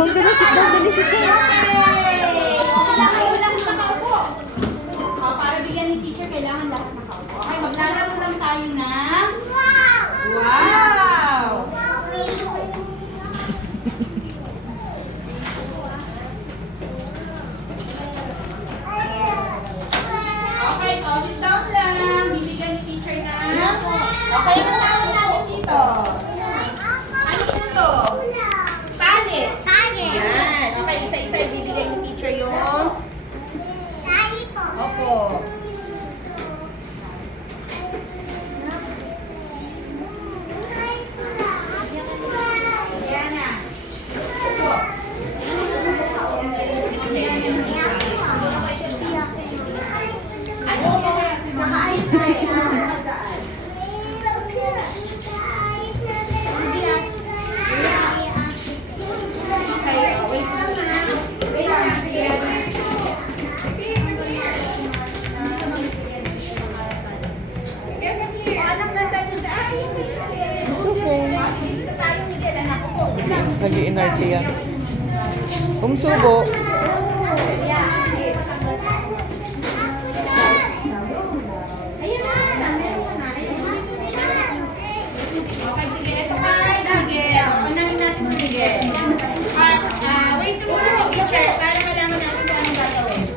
down, dali, sit down, dali, sit down. Kayo lang nakaupo. Para bigyan ni teacher, kailangan lahat nakaupo. Okay, maglalaro lang tayo ng... Wow! Okay, so sit down lang. Bibigyan ni teacher na... Okay, kasama natin dito. Ano po to? Tali. Yan. Okay, isa-isa ibibigay ni teacher yung... Opo. Yan na. It's okay. Nag-i-NRT yan. Umsubo. Okay, sige. Ito kay Miguel. Unahin natin si Miguel. Wait muna si teacher para malaman natin kung anong gagawin.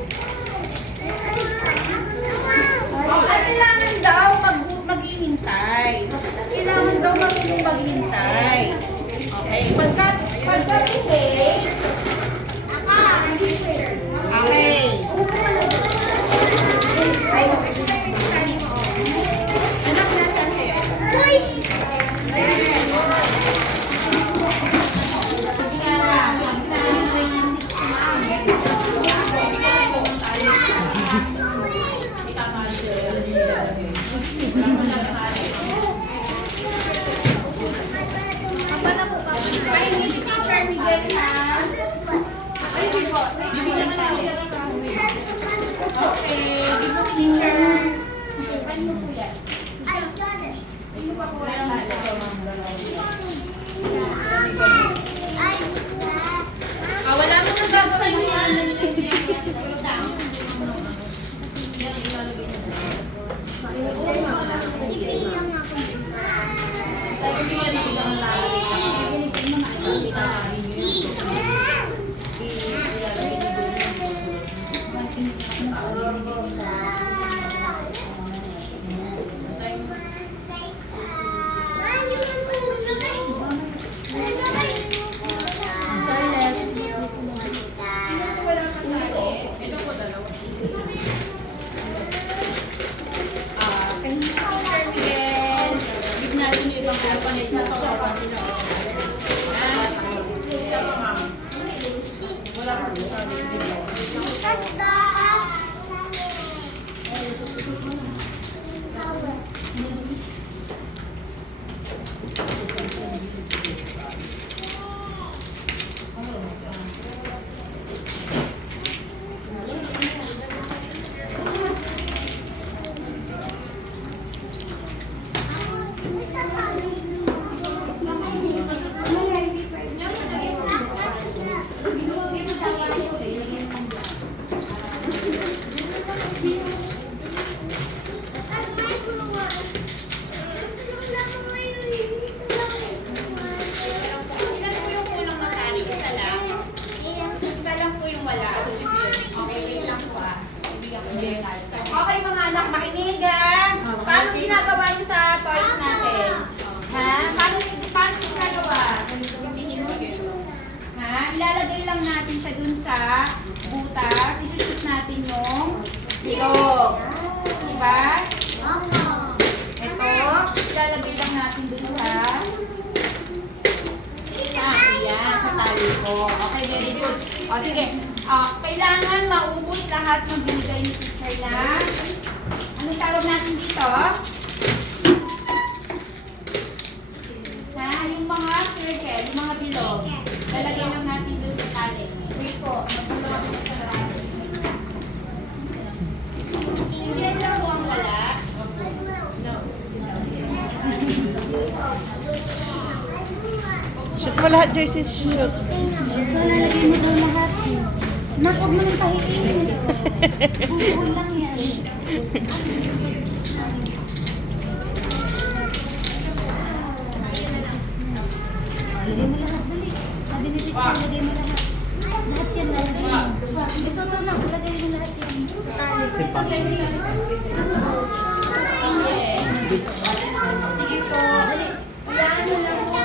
Kailangan daw maghihintay. Kailangan daw maghihintay. Okay. Pagka okay. Okay. Ay, anak, nasan kayo? Ay, hindi si teacher Miguel na. Ay, hindi po. Okay, di mo si teacher. Ano po yan? Sino pa po yan? Wala mo nang gagawin yan. Okay mga anak, makinig ha. Paano ginagawa niyo sa toys natin? Ha? Paano ginagawa? Ha? Ilalagay lang natin siya dun sa butas. Isushoot natin yung bilog. Diba? Ito, ilalagay lang natin dun sa ayan, sa tali ko. Okay, very good. O, sige. Kailangan maubos lahat ng binigay ni teacher na. Anong tawag natin dito? Ha? Yung mga circle, yung mga bilog. Lalagay lang natin dun sa tali. Wait po. Magpapalawag ko sa marami. Sige lang po ang wala. Shoot mo lahat, Joyce. Shoot. So, lalagay mo daw lahat. Nak, huwag mo nang pahiin. Buhol lang yan. Lagay mo lahat, dali. Sabi ni Teacher, lagay mo lahat. Lahat yan, lagay mo. Ito to na, lagay mo lahat yan. Tali.